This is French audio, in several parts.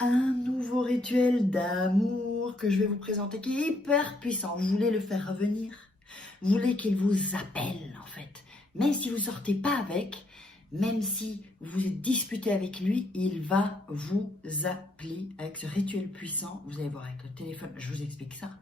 Un nouveau rituel d'amour que je vais vous présenter qui est hyper puissant. Vous voulez le faire revenir? Vous voulez qu'il vous appelle en fait. Même si vous ne sortez pas avec, même si vous êtes disputé avec lui, il va vous appeler avec ce rituel puissant. Vous allez voir avec le téléphone, je vous explique ça.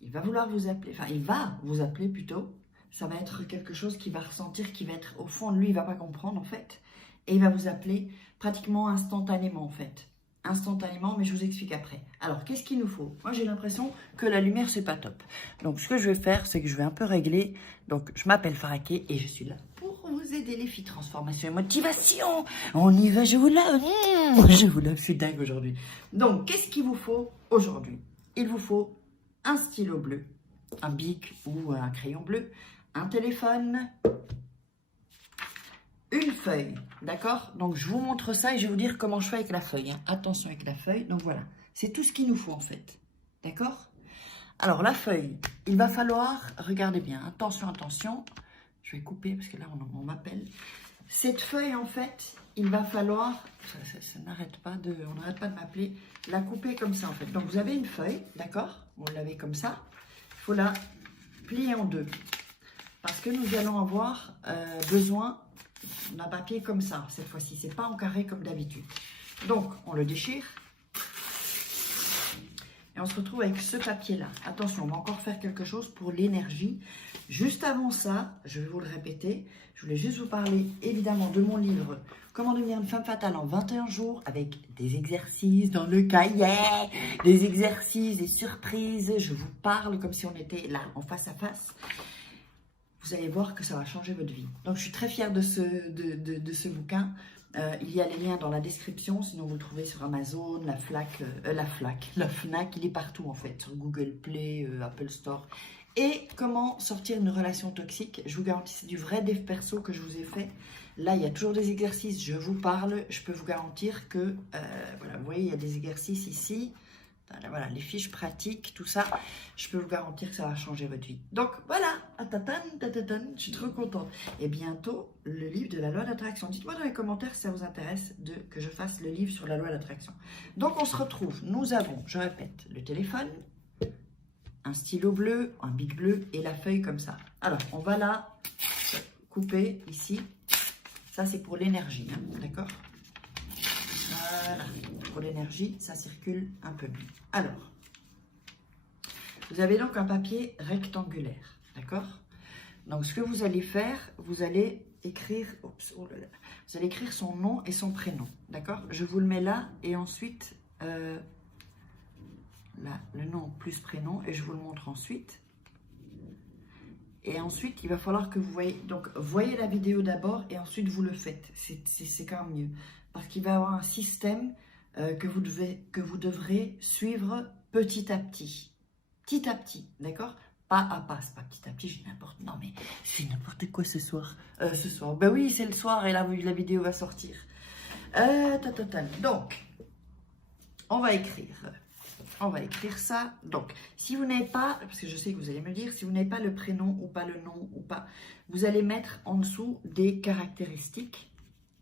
Il va vouloir vous appeler, enfin il va vous appeler plutôt. Ça va être quelque chose qu'il va ressentir, qui va être au fond de lui, il ne va pas comprendre en fait. Et il va vous appeler pratiquement instantanément en fait. Instantanément, mais je vous explique après. Alors, qu'est-ce qu'il nous faut? Moi, j'ai l'impression que la lumière, c'est pas top. Donc, ce que je vais faire, c'est que je vais un peu régler. Donc, je m'appelle Faraké et je suis là pour vous aider les filles. Transformation et motivation. On y va, je vous lave. Je vous lave, je suis dingue aujourd'hui. Donc, qu'est-ce qu'il vous faut aujourd'hui? Il vous faut un stylo bleu, un bic ou un crayon bleu, un téléphone, une feuille, d'accord? Donc, je vous montre ça et je vais vous dire comment je fais avec la feuille. Hein. Attention avec la feuille. Donc, voilà. C'est tout ce qu'il nous faut, en fait. D'accord? Alors, la feuille, il va falloir... Regardez bien. Attention, attention. Je vais couper parce que là, on m'appelle. Cette feuille, en fait, il va falloir... Ça n'arrête pas de... On n'arrête pas de m'appeler. La couper comme ça, en fait. Donc, vous avez une feuille, d'accord? Vous l'avez comme ça. Il faut la plier en deux. Parce que nous allons avoir besoin... d'un papier comme ça, cette fois-ci. C'est pas en carré comme d'habitude. Donc, on le déchire. Et on se retrouve avec ce papier-là. Attention, on va encore faire quelque chose pour l'énergie. Juste avant ça, je vais vous le répéter, je voulais juste vous parler, évidemment, de mon livre « Comment devenir une femme fatale en 21 jours » avec des exercices dans le cahier, des exercices, des surprises. Je vous parle comme si on était là, en face à face. Vous allez voir que ça va changer votre vie. Donc, je suis très fière de ce bouquin. Il y a les liens dans la description, sinon vous le trouvez sur Amazon, la Fnac, il est partout en fait, sur Google Play, Apple Store. Et comment sortir d'une relation toxique, je vous garantis, c'est du vrai dev perso que je vous ai fait. Là, il y a toujours des exercices, je vous parle, je peux vous garantir que, voilà, vous voyez, il y a des exercices ici. Voilà, les fiches pratiques, tout ça, je peux vous garantir que ça va changer votre vie. Donc voilà, je suis trop contente. Et bientôt, le livre de la loi d'attraction. Dites-moi dans les commentaires si ça vous intéresse que je fasse le livre sur la loi d'attraction. Donc on se retrouve, nous avons, je répète, le téléphone, un stylo bleu, un bic bleu et la feuille comme ça. Alors, on va la couper ici. Ça, c'est pour l'énergie, hein, d'accord ? Voilà, pour l'énergie, ça circule un peu mieux. Alors, vous avez donc un papier rectangulaire, d'accord? Donc, ce que vous allez faire, vous allez écrire, vous allez écrire son nom et son prénom, d'accord? Je vous le mets là et ensuite, là, le nom plus prénom et je vous le montre ensuite. Et ensuite, il va falloir que vous voyez, donc voyez la vidéo d'abord et ensuite vous le faites. C'est quand même mieux. Parce qu'il va y avoir un système que vous devrez suivre petit à petit. Petit à petit, d'accord? Pas à pas, c'est pas petit à petit, j'ai n'importe... Non mais, c'est n'importe quoi ce soir. Ben oui, c'est le soir et là, la vidéo va sortir. Donc, on va écrire. On va écrire ça. Donc, si vous n'avez pas, parce que je sais que vous allez me dire, si vous n'avez pas le prénom ou pas le nom ou pas, vous allez mettre en dessous des caractéristiques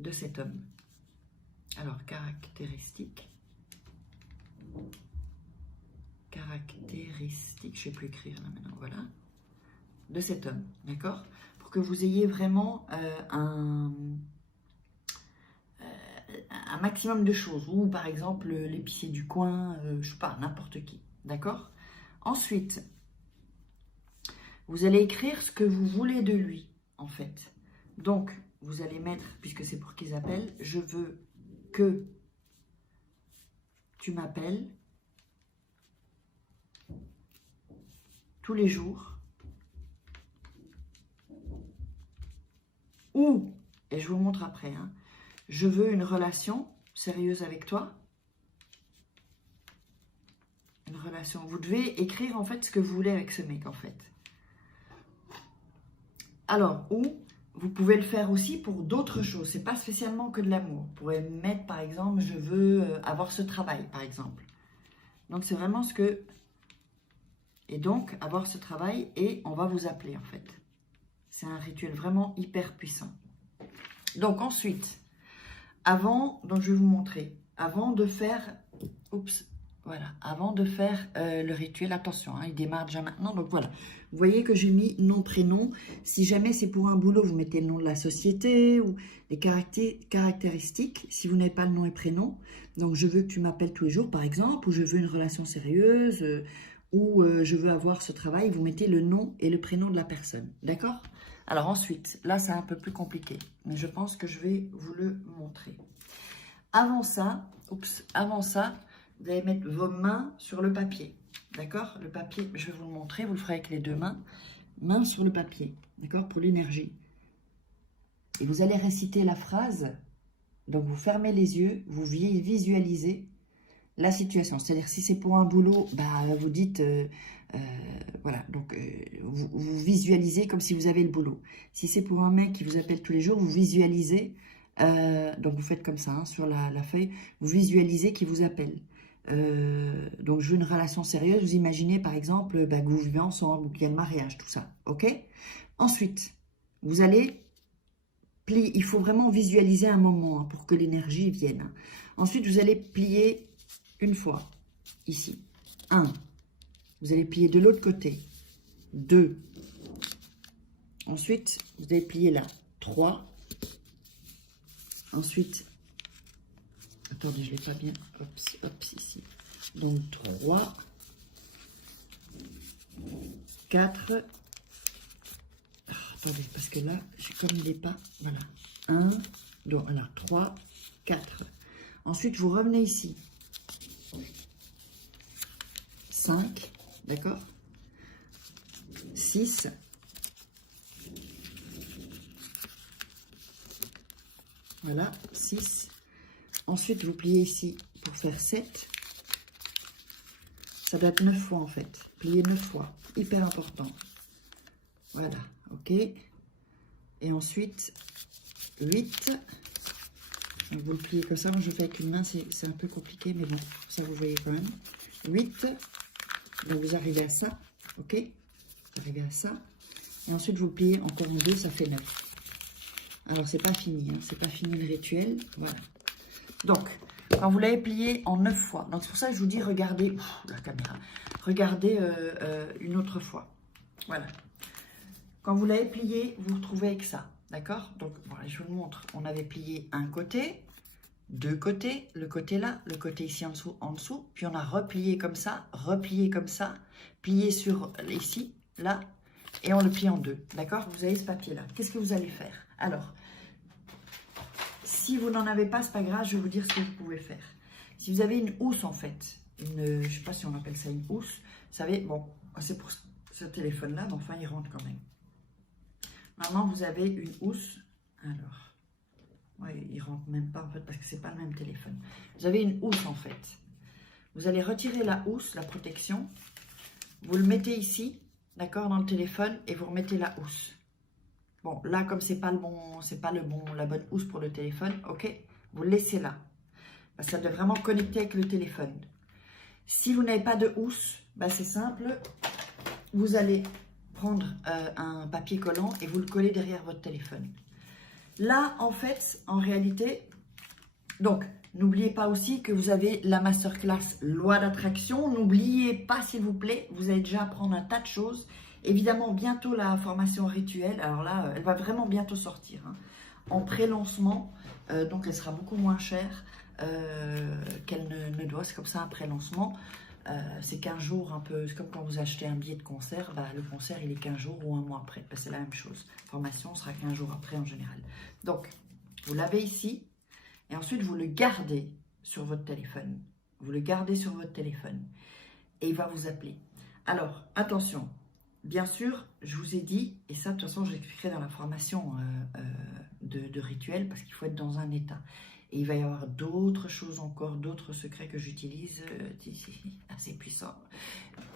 de cet homme. Alors, caractéristiques, je ne sais plus écrire là maintenant, voilà, de cet homme, d'accord? Pour que vous ayez vraiment un maximum de choses, ou par exemple l'épicier du coin, je sais pas, n'importe qui, d'accord? Ensuite, vous allez écrire ce que vous voulez de lui, en fait. Donc, vous allez mettre, puisque c'est pour qu'ils appellent, je veux que tu m'appelles tous les jours, ou, et je vous montre après, hein, je veux une relation sérieuse avec toi. Une relation. Vous devez écrire en fait ce que vous voulez avec ce mec en fait. Alors, ou vous pouvez le faire aussi pour d'autres choses. C'est pas spécialement que de l'amour. Vous pouvez mettre par exemple, je veux avoir ce travail par exemple. Donc c'est vraiment ce que... Et donc avoir ce travail et on va vous appeler en fait. C'est un rituel vraiment hyper puissant. Donc ensuite... donc je vais vous montrer. Avant de faire oups, voilà, avant de faire le rituel, attention, hein, il démarre déjà maintenant, donc voilà. Vous voyez que j'ai mis nom, prénom. Si jamais c'est pour un boulot, vous mettez le nom de la société ou les caractéristiques, si vous n'avez pas le nom et prénom. Donc, je veux que tu m'appelles tous les jours, par exemple, ou je veux une relation sérieuse, ou je veux avoir ce travail, vous mettez le nom et le prénom de la personne, d'accord? Alors ensuite, là, c'est un peu plus compliqué, mais je pense que je vais vous le montrer. Avant ça, vous allez mettre vos mains sur le papier. D'accord? Le papier, je vais vous le montrer, vous le ferez avec les deux mains. Mains sur le papier, d'accord? Pour l'énergie. Et vous allez réciter la phrase. Donc, vous fermez les yeux, vous visualisez la situation. C'est-à-dire, si c'est pour un boulot, bah, vous dites, voilà, donc vous visualisez comme si vous avez le boulot. Si c'est pour un mec qui vous appelle tous les jours, vous visualisez, donc vous faites comme ça, hein, sur la feuille, vous visualisez qui vous appelle. Donc, je veux une relation sérieuse. Vous imaginez, par exemple, que vous vivez ensemble ou qu'il y a le mariage, tout ça. OK? Ensuite, vous allez plier. Il faut vraiment visualiser un moment, hein, pour que l'énergie vienne. Ensuite, vous allez plier une fois, ici. 1. Vous allez plier de l'autre côté. 2. Ensuite, vous allez plier là. 3. Ensuite, attendez, je ne l'ai pas bien. Hop, ici. Donc, 3, 4. Attendez, parce que là, comme il n'est pas. Voilà. 1, 2, voilà. 3, 4. Ensuite, vous revenez ici. 5. D'accord? 6. Voilà. 6. Ensuite, vous pliez ici pour faire 7. Ça doit être 9 fois en fait. Pliez 9 fois. Hyper important. Voilà. OK. Et ensuite, 8. Donc, vous le pliez comme ça. Moi, je fais avec une main. C'est un peu compliqué. Mais bon, ça, vous voyez quand même. 8. Donc, vous arrivez à ça. OK. Vous arrivez à ça. Et ensuite, vous pliez encore en 2. Ça fait 9. Alors, c'est pas fini. Hein. C'est pas fini le rituel. Voilà. Donc, quand vous l'avez plié en 9 fois, donc c'est pour ça que je vous dis, regardez, la caméra, regardez une autre fois. Voilà. Quand vous l'avez plié, vous vous retrouvez avec ça, d'accord? Donc, voilà, je vous le montre. On avait plié un côté, deux côtés, le côté là, le côté ici en dessous, puis on a replié comme ça, plié sur ici, là, et on le plie en 2, d'accord? Vous avez ce papier-là. Qu'est-ce que vous allez faire? Alors, si vous n'en avez pas, c'est pas grave, je vais vous dire ce que vous pouvez faire. Si vous avez une housse, en fait, je ne sais pas si on appelle ça une housse, vous savez, bon, c'est pour ce téléphone-là, mais enfin, il rentre quand même. Maintenant, vous avez une housse, alors, ouais, il rentre même pas, en fait, parce que c'est pas le même téléphone. Vous avez une housse, en fait. Vous allez retirer la housse, la protection, vous le mettez ici, d'accord, dans le téléphone, et vous remettez la housse. Bon, là, comme c'est pas la bonne housse pour le téléphone, ok, vous le laissez là. Parce que ça doit vraiment connecter avec le téléphone. Si vous n'avez pas de housse, bah, c'est simple. Vous allez prendre un papier collant et vous le collez derrière votre téléphone. Là, en fait, en réalité, donc, n'oubliez pas aussi que vous avez la masterclass loi d'attraction. N'oubliez pas, s'il vous plaît, vous allez déjà apprendre un tas de choses. Évidemment, bientôt la formation rituelle. Alors là, elle va vraiment bientôt sortir, hein, en pré-lancement. Donc, elle sera beaucoup moins chère qu'elle ne doit. C'est comme ça, un pré-lancement. C'est 15 jours, un peu. C'est comme quand vous achetez un billet de concert. Bah, le concert, il est 15 jours ou un mois après. Bah, c'est la même chose. La formation sera 15 jours après en général. Donc, vous l'avez ici. Et ensuite, vous le gardez sur votre téléphone. Vous le gardez sur votre téléphone. Et il va vous appeler. Alors, attention. Bien sûr, je vous ai dit, et ça, de toute façon, je l'expliquerai dans la formation de rituel, parce qu'il faut être dans un état. Et il va y avoir d'autres choses encore, d'autres secrets que j'utilise, assez puissants.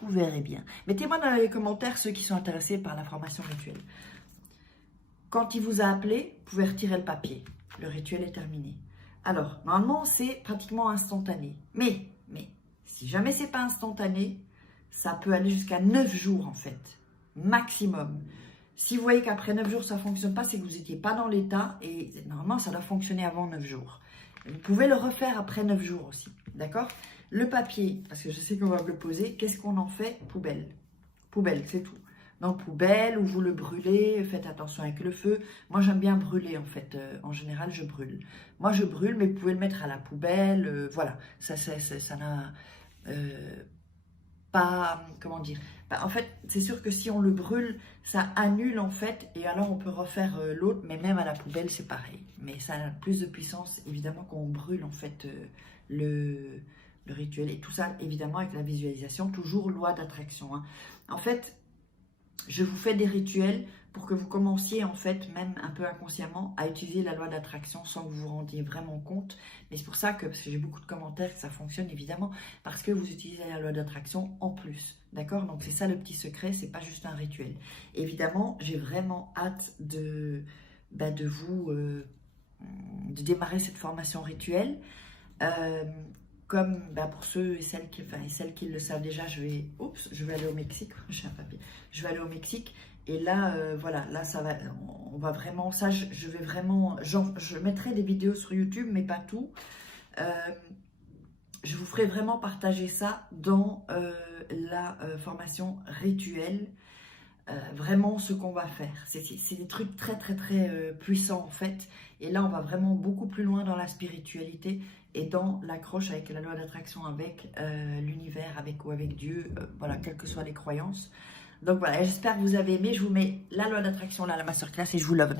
Vous verrez bien. Mettez-moi dans les commentaires ceux qui sont intéressés par la formation rituelle. Quand il vous a appelé, vous pouvez retirer le papier. Le rituel est terminé. Alors, normalement, c'est pratiquement instantané. Mais, si jamais c'est pas instantané, ça peut aller jusqu'à 9 jours, en fait, maximum. Si vous voyez qu'après 9 jours, ça ne fonctionne pas, c'est que vous n'étiez pas dans l'état. Et normalement, ça doit fonctionner avant 9 jours. Vous pouvez le refaire après 9 jours aussi, d'accord? Le papier, parce que je sais qu'on va me le poser, qu'est-ce qu'on en fait? Poubelle. Poubelle, c'est tout. Donc poubelle, ou vous le brûlez, faites attention avec le feu. Moi j'aime bien brûler en fait, en général je brûle. Moi je brûle, mais vous pouvez le mettre à la poubelle, voilà. Ça n'a pas, comment dire, en fait c'est sûr que si on le brûle, ça annule en fait, et alors on peut refaire l'autre, mais même à la poubelle c'est pareil. Mais ça a plus de puissance évidemment quand on brûle en fait le rituel, et tout ça évidemment avec la visualisation, toujours loi d'attraction, hein. En fait, je vous fais des rituels pour que vous commenciez en fait, même un peu inconsciemment, à utiliser la loi d'attraction sans que vous vous rendiez vraiment compte. Mais c'est pour ça que, parce que j'ai beaucoup de commentaires, que ça fonctionne évidemment, parce que vous utilisez la loi d'attraction en plus. D'accord? Donc c'est ça le petit secret, c'est pas juste un rituel. Évidemment, j'ai vraiment hâte de de démarrer cette formation rituelle. Comme pour ceux et celles qui le savent déjà, je vais aller au Mexique. J'ai un papier. Je vais aller au Mexique. Et là, voilà, là, ça va, on va vraiment, ça, je vais vraiment, je mettrai des vidéos sur YouTube, mais pas tout. Je vous ferai vraiment partager ça dans la formation rituelle. Vraiment ce qu'on va faire. C'est des trucs très très très puissants en fait. Et là on va vraiment beaucoup plus loin dans la spiritualité et dans l'accroche avec la loi d'attraction, avec l'univers, avec Dieu, voilà, quelles que soient les croyances. Donc voilà, j'espère que vous avez aimé. Je vous mets la loi d'attraction là, la masterclass, et je vous love.